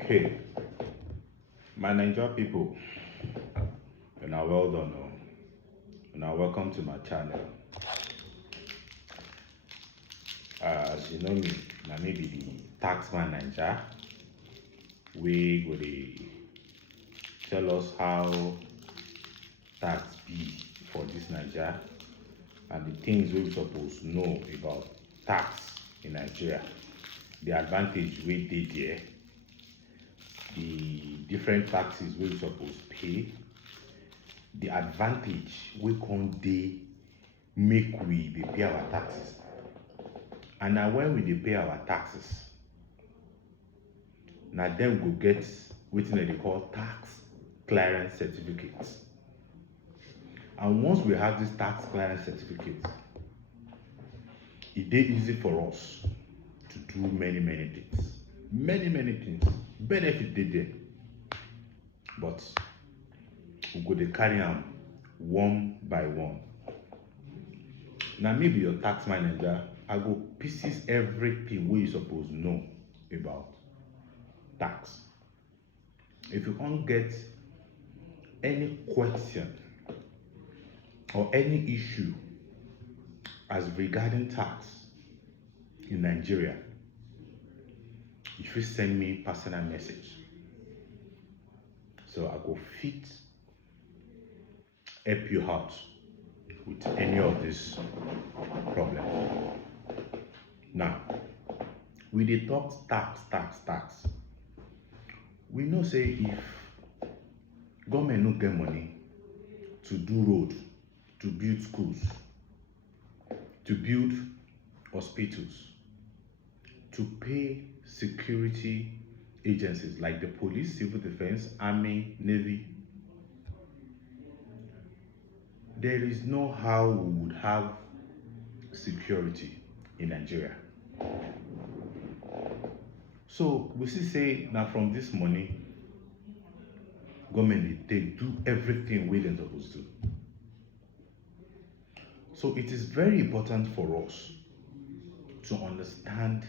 Okay, my Nigeria people, and are well done. And are welcome to my channel. As you know me, na me be the taxman Naija. We go dey tell us how tax be for this Naija and the things we suppose know about tax in Nigeria, the advantage we dey there, the different taxes we suppose pay, the advantage we can't dey make we dey pay our taxes, and na when we dey pay our taxes, na dem go get wetin dem dey call tax clearance certificates. And once we have this tax clearance certificate, it dey easy for us to do many things. Many things. Benefit dey there. But we go dey carry am one by one. Na me be your tax manager. I go pieces everything wey you suppose know about tax. If you can't get any question or any issue as regarding tax in Nigeria, you fit send me personal message. So I go fit help you out with any of this problem. Now, we dey talk tax. We know say if government no get money to do road, to build schools, to build hospitals, to pay security agencies like the police, civil defense, army, navy, there is no how we would have security in Nigeria. So we see say now from this money, government dey do everything wey dem suppose do. So it is very important for us to understand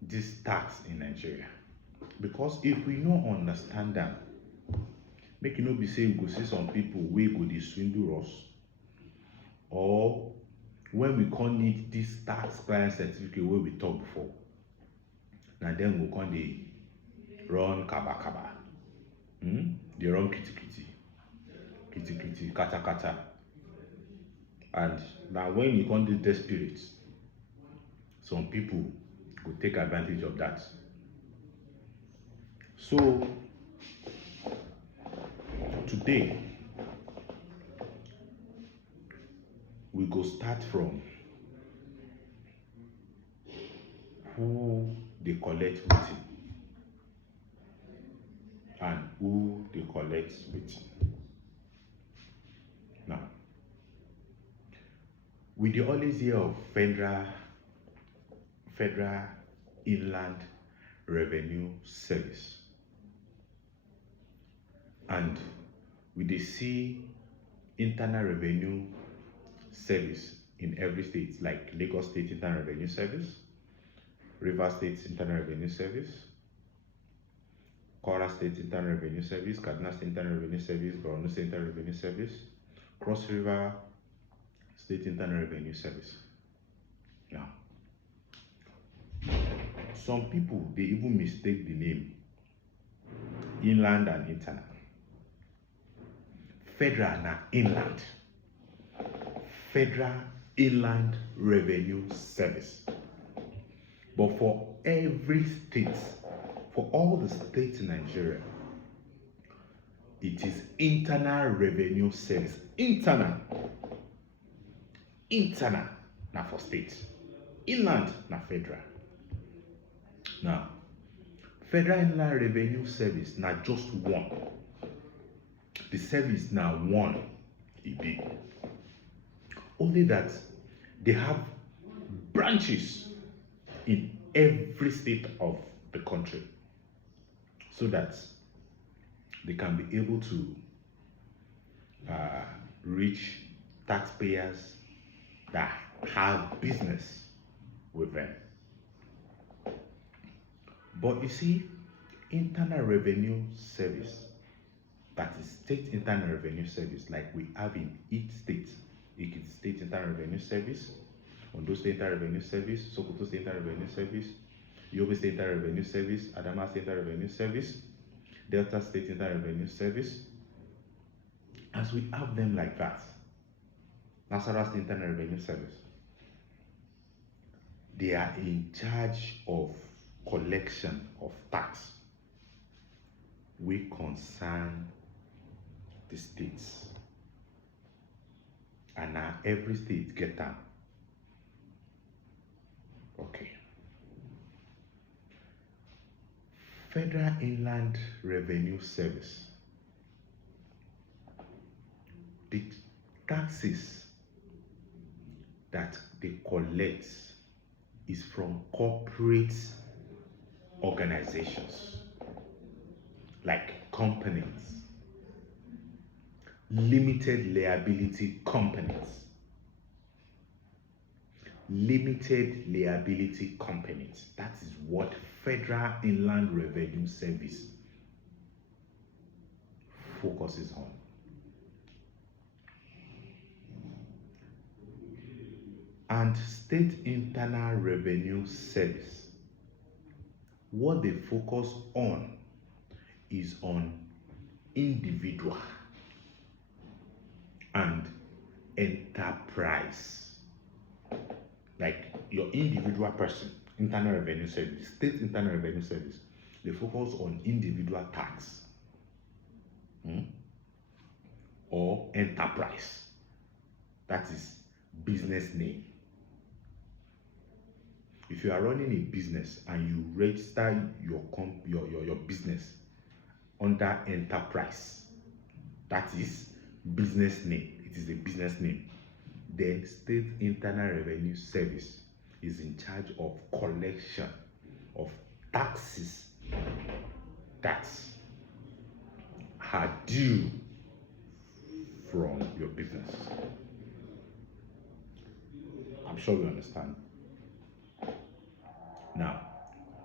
this tax in Nigeria, because if we no understand them, make you no be say we go see some people wey go dey swindle us, or when we can't need this tax clearance certificate wey we talk before, na dem go come dey run kaba, dey run kiti, kata. And now when you can't do desperate, some people go take advantage of that. So today we go start from who dey collect wetin and who dey collect wetin. Now, we dey always hear of federal inland revenue service, and we dey see internal revenue service in every state, like Lagos State Internal Revenue Service, Rivers State Internal Revenue Service, Kwara State Internal Revenue Service, Kaduna State Internal Revenue Service, Borno State Internal Revenue Service, Cross River State Internal Revenue Service. Now, some people they even mistake the name inland and internal. Federal na inland. Federal Inland Revenue Service. But for every state, for all the states in Nigeria, it is Internal Revenue Service. Internal na for state. Inland na federal. Now, Federal Inland Revenue Service na just one. The service now one, it be. Only that they have branches in every state of the country, so that they can be able to reach taxpayers that have business with them. But you see, internal revenue service, that is state internal revenue service, like we have in each state. Ekiti State Internal Revenue Service, Ondo State Internal Revenue Service, Sokoto State Internal Revenue Service, Yobe State Internal Revenue Service, Adamawa State Internal Revenue Service, Delta State Internal Revenue Service. As we have them like that, Nasarawa State Internal Revenue Service, they are in charge of collection of tax. We concern the states, and now every state get them. Okay. Federal Inland Revenue Service. The taxes that they collect is from corporate organizations like companies, limited liability companies, limited liability companies. That is what Federal Inland Revenue Service focuses on. And State Internal Revenue Service, what they focus on is on individual and enterprise. Like your individual person, Internal Revenue Service, State Internal Revenue Service, they focus on individual tax or enterprise. That is business name. If you are running a business and you register your business under enterprise, that is business name. It is a business name. Then State Internal Revenue Service is in charge of collection of taxes that are due from your business. I'm sure you understand. Now,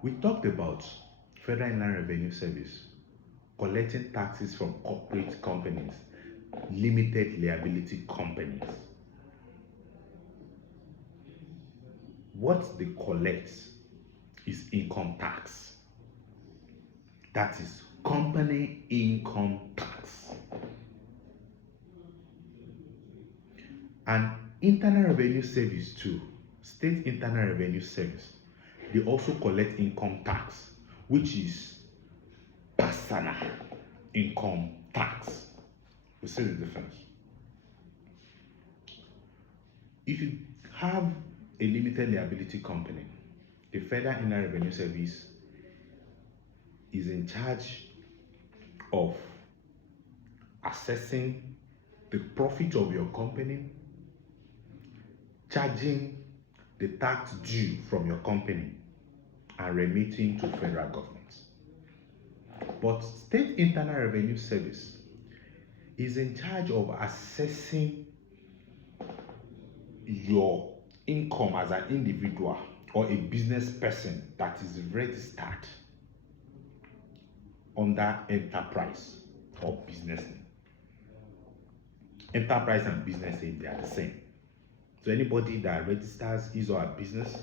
we talked about Federal Inland Revenue Service collecting taxes from corporate companies, limited liability companies. What they collect is income tax. That is company income tax. And Internal Revenue Service too, State Internal Revenue Service, they also collect income tax, which is personal income tax. You see the difference? If you have a limited liability company, the Federal Inland Revenue Service is in charge of assessing the profit of your company, charging the tax due from your company, and remitting to federal government. But State Internal Revenue Service is in charge of assessing your income as an individual or a business person that is registered under enterprise or business name. Enterprise and business name, they are the same. So anybody that registers his or her business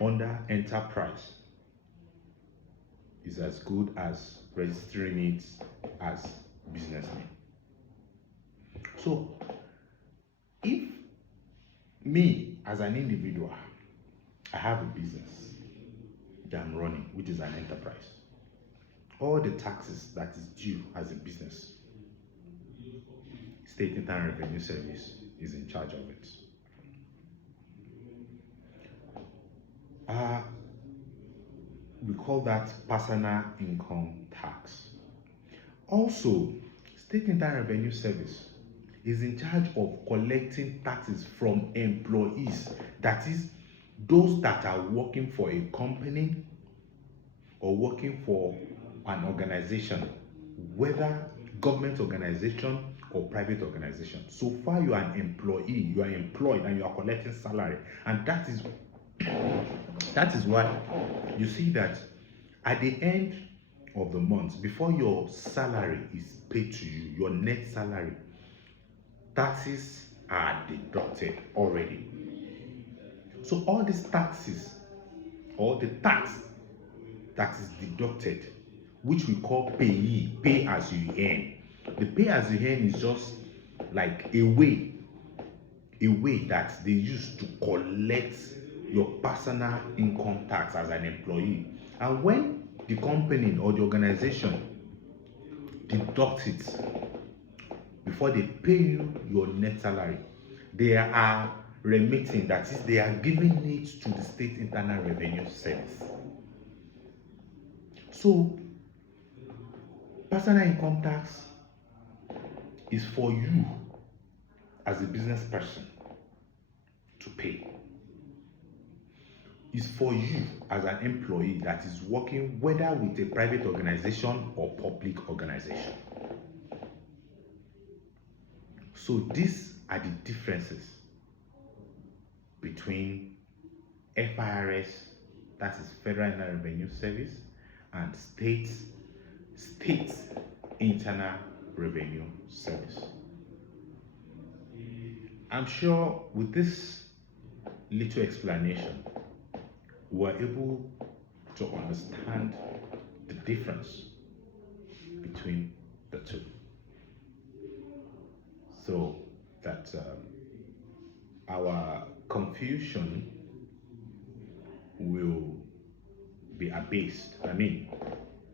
under enterprise is as good as registering it as business name. So if me as an individual, I have a business that I'm running, which is an enterprise, all the taxes that is due as a business, State Internal Revenue Service is in charge of it. We call that personal income tax. Also, State Internal Revenue Service is in charge of collecting taxes from employees, that is, those that are working for a company or working for an organization, whether government organization or private organization. So far you are an employee, you are employed and you are collecting salary, and that is why you see that at the end of the month, before your salary is paid to you, your net salary, taxes are deducted already. So all these taxes, or the tax that is deducted, which we call payee, pay as you earn. The pay as you earn is just like a way that they use to collect your personal income tax as an employee. And when the company or the organization deducts it before they pay you your net salary, they are remitting, that is, they are giving it to the state internal revenue service. So personal income tax is for you as a business person to pay. It's for you as an employee that is working whether with a private organization or public organization. So these are the differences between FIRS, that is Federal Internal Revenue Service, and states Internal Revenue Service. I'm sure with this little explanation, we are able to understand the difference between the two, so that our confusion will be abased.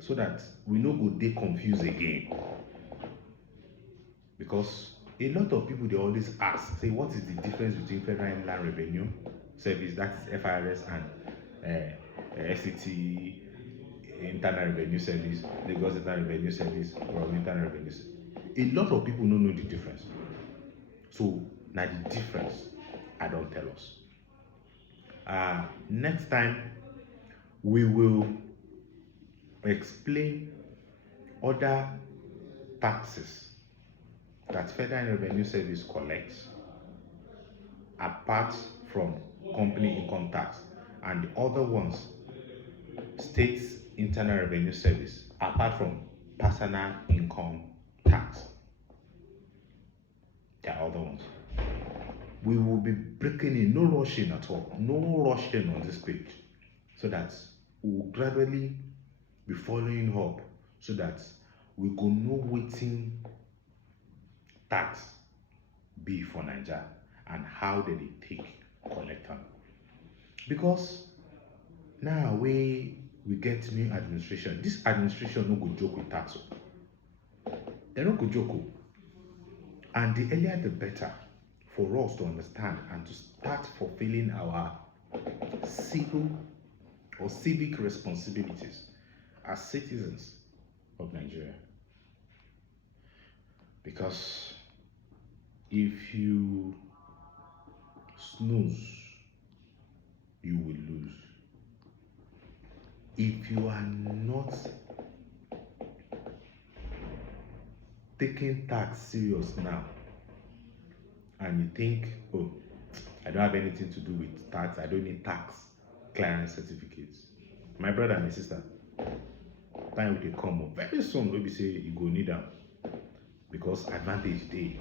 So that we no go dey confused again, because a lot of people, they always ask, say, what is the difference between Federal Inland Revenue Service, that is FIRS, and FCT, Internal Revenue Service, Lagos Internal Revenue Service, or Internal Revenue Service. A lot of people don't know the difference. So now the difference I don't tell us. Next time we will explain other taxes that Federal Revenue Service collects apart from company income tax, and the other ones, States Internal Revenue Service, apart from personal income tax. There are other ones. We will be breaking in, no rushing at all, no rushing on this page, so that we will gradually be following up, so that we go know wetin tax be for Naija and how they take collect am. Because now we get new administration, this administration no go joke with tax. They no go joke. And the earlier the better for us to understand and to start fulfilling our civil or civic responsibilities as citizens of Nigeria. Because if you snooze, you will lose. If you are not taking tax serious now, and you think, oh, I don't have anything to do with tax, I don't need tax clearance certificates. My brother and my sister, time will come up very soon, maybe say you go need them, because advantage day.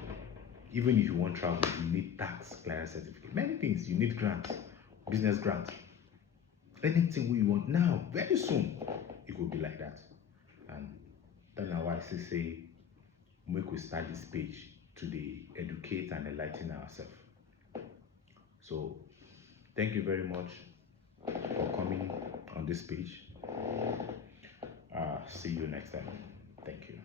Even if you want travel, you need tax clearance certificate. Many things, you need grants, business grants. Anything you want now, very soon, it will be like that. And that's why I say, make we start this page to educate and enlighten ourselves. So, thank you very much for coming on this page. See you next time. Thank you.